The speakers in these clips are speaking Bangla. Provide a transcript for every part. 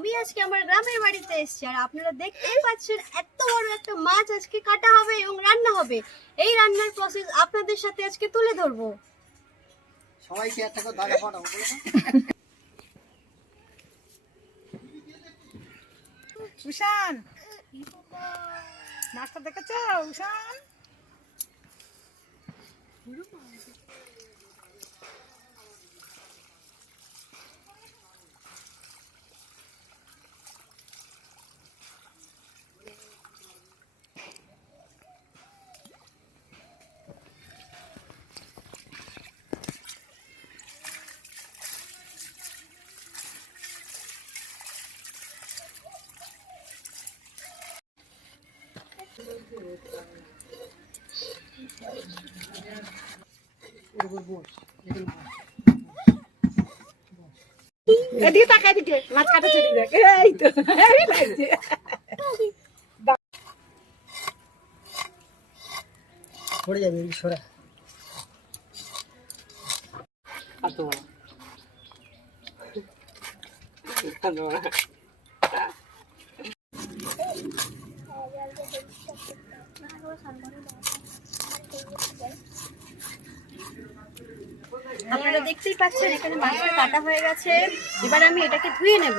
আমি আজকে আমার গ্রামের বাড়িতে এসেছি আর আপনারা দেখতেই পাচ্ছেন এত বড় একটা মাছ আজকে কাটা হবে এবং রান্না হবে। এই রান্নার প্রসেস আপনাদের সাথে আজকে তুলে ধরবো। সবাইকে একটা করে দাদা পাঠাবো বলে উষান মাছটা দেখেছ উষান? এদিকে তাকা, এদিকে মাছ কাটা চলে দেখ। এই তো এই লাগছে। পড়ে যাবে সরা এত বড় আপনারা দেখতেই পাচ্ছেন এখানে মাছটা কাটা হয়ে গেছে। এবার আমি এটাকে ধুয়ে নেব।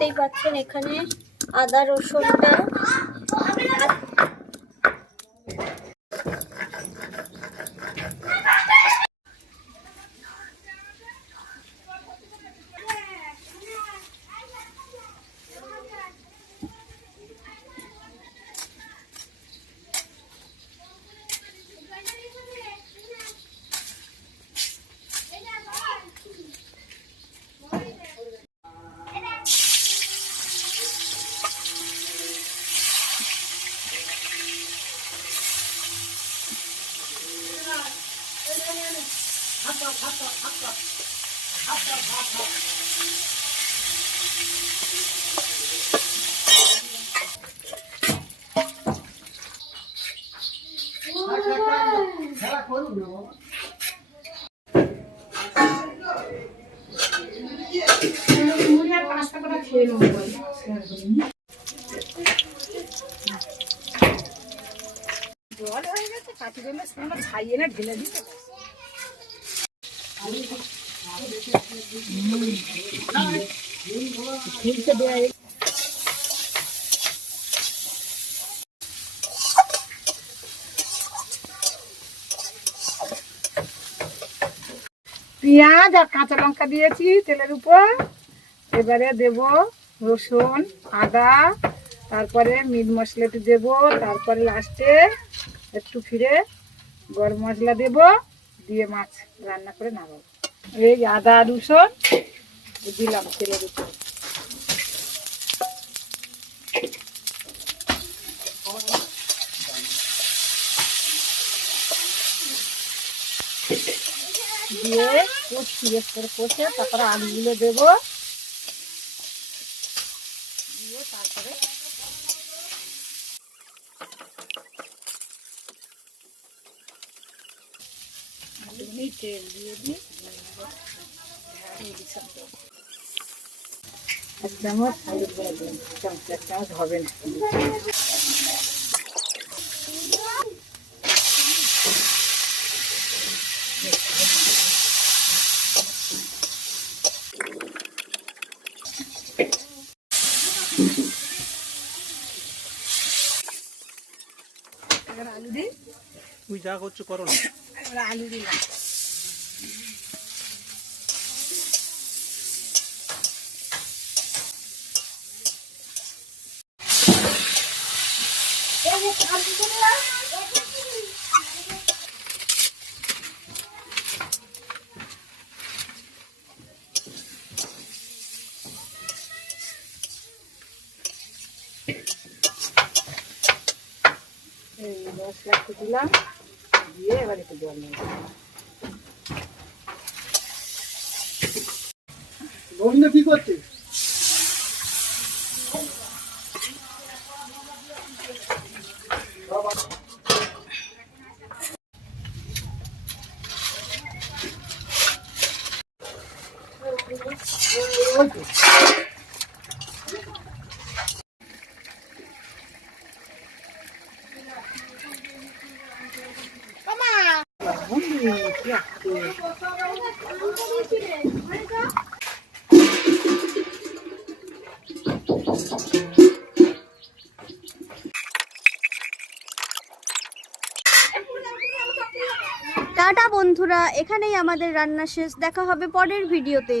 দেখতেই পাচ্ছেন এখানে আদা রসুনটা খেলা করুন না বাবা। 5 টাকা খেয়ে নেবো। জল হয়ে গেছে, কাঠি জন্য সুন্দর ছাইয়ে না ঢেলে দিতে। পেঁয়াজ আর কাঁচা লঙ্কা দিয়েছি তেলের উপর। এবারে দেব রসুন, আদা, তারপরে মিট মশলাটি দেব, তারপরে লাস্টে একটু ফিরে গরম মশলা দেব, দিয়ে মাছ রান্না করে নামাবো। এই আদা রসুন দিলাম তেলের উপর। দিয়ে কষে তারপরে আলুগুলো দেবো, দিয়ে তারপরে তেল দিয়ে দিই। এক চামচ হলুদ গুঁড়ো দিন, এক চামচ হবে না। এবার আলু দিই। তুই যা করছো করো না। এবার আলু দিলাম। মশলা একটু দিলাম, দিয়ে এবার একটু জল নিয়ে দিলাম। গোবিন্দ কি করছে? টাটা বন্ধুরা, এখানেই আমাদের রান্না শেষ। দেখা হবে পরের ভিডিওতে।